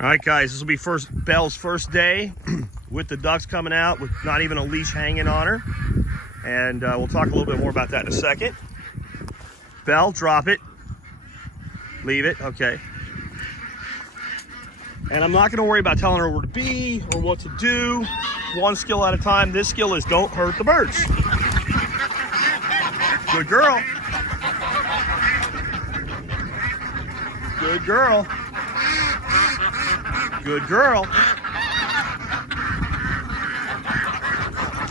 All right, guys, this will be Belle's first day with the ducks coming out with not even a leash hanging on her. And we'll talk a little bit more about that in a second. Belle, drop it. Leave it, okay. And I'm not gonna worry about telling her where to be or what to do. One skill at a time. This skill is don't hurt the birds. Good girl. Good girl. Good girl.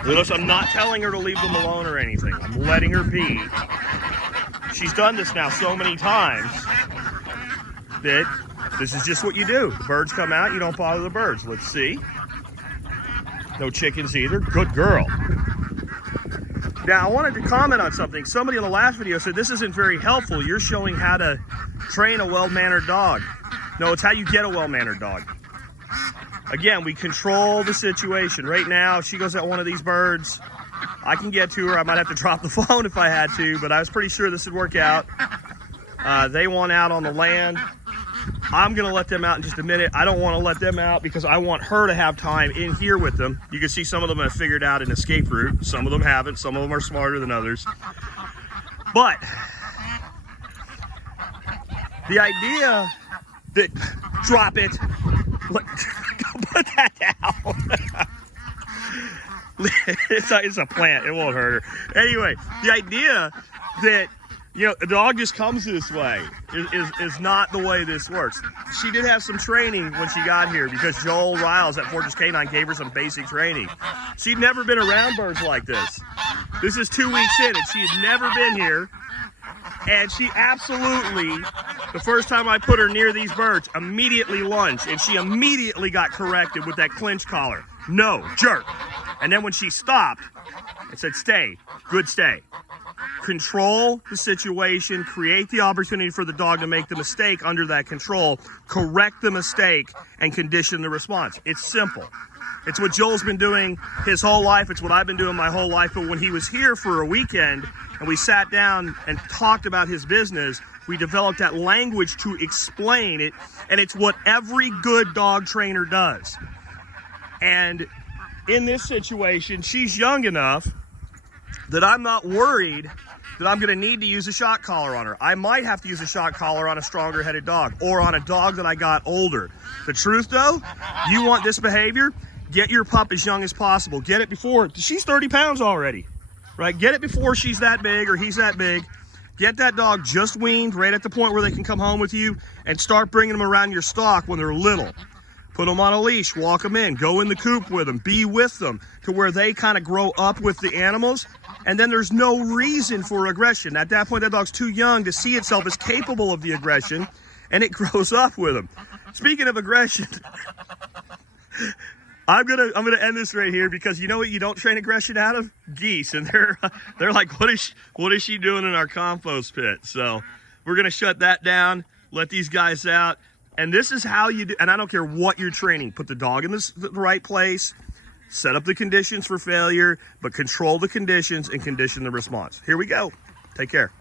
Notice I'm not telling her to leave them alone or anything. I'm letting her be. She's done this now so many times that this is just what you do. The birds come out, you don't bother the birds. Let's see. No chickens either. Good girl. Now, I wanted to comment on something. Somebody in the last video said this isn't very helpful. You're showing how to train a well-mannered dog. No, it's how you get a well-mannered dog. Again, we control the situation. Right now, if she goes at one of these birds, I can get to her. I might have to drop the phone if I had to, but I was pretty sure this would work out. They want out on the land. I'm going to let them out in just a minute. I don't want to let them out because I want her to have time in here with them. You can see some of them have figured out an escape route. Some of them haven't. Some of them are smarter than others. But the idea that, drop it, look, put that down. It's a plant. It won't hurt her. Anyway, the idea that, you know, a dog just comes this way is not the way this works. She did have some training when she got here because Joel Riles at Fortress Canine gave her some basic training. She'd never been around birds like this. This is 2 weeks in and she had never been here. And she absolutely, the first time I put her near these birds, immediately lunged. And she immediately got corrected with that clinch collar. No, jerk. And then when she stopped, I said, stay, good stay. Control the situation, create the opportunity for the dog to make the mistake under that control, correct the mistake, and condition the response. It's simple. It's what Joel's been doing his whole life. It's what I've been doing my whole life. But when he was here for a weekend and we sat down and talked about his business, we developed that language to explain it. And it's what every good dog trainer does. And in this situation, she's young enough that I'm not worried that I'm going to need to use a shock collar on her. I might have to use a shock collar on a stronger headed dog or on a dog that I got older. The truth though, you want this behavior, get your pup as young as possible. Get it before, she's 30 pounds already, right? Get it before she's that big or he's that big. Get that dog just weaned right at the point where they can come home with you and start bringing them around your stock when they're little. Put them on a leash, walk them in, go in the coop with them, be with them to where they kind of grow up with the animals. And then there's no reason for aggression. At that point, that dog's too young to see itself as capable of the aggression, and it grows up with them. Speaking of aggression, I'm gonna end this right here because you know what you don't train aggression out of? Geese. And they're like, what is she doing in our compost pit? So we're gonna shut that down, let these guys out. And this is how you do, and I don't care what you're training, put the dog in the right place, set up the conditions for failure, but control the conditions and condition the response. Here we go. Take care.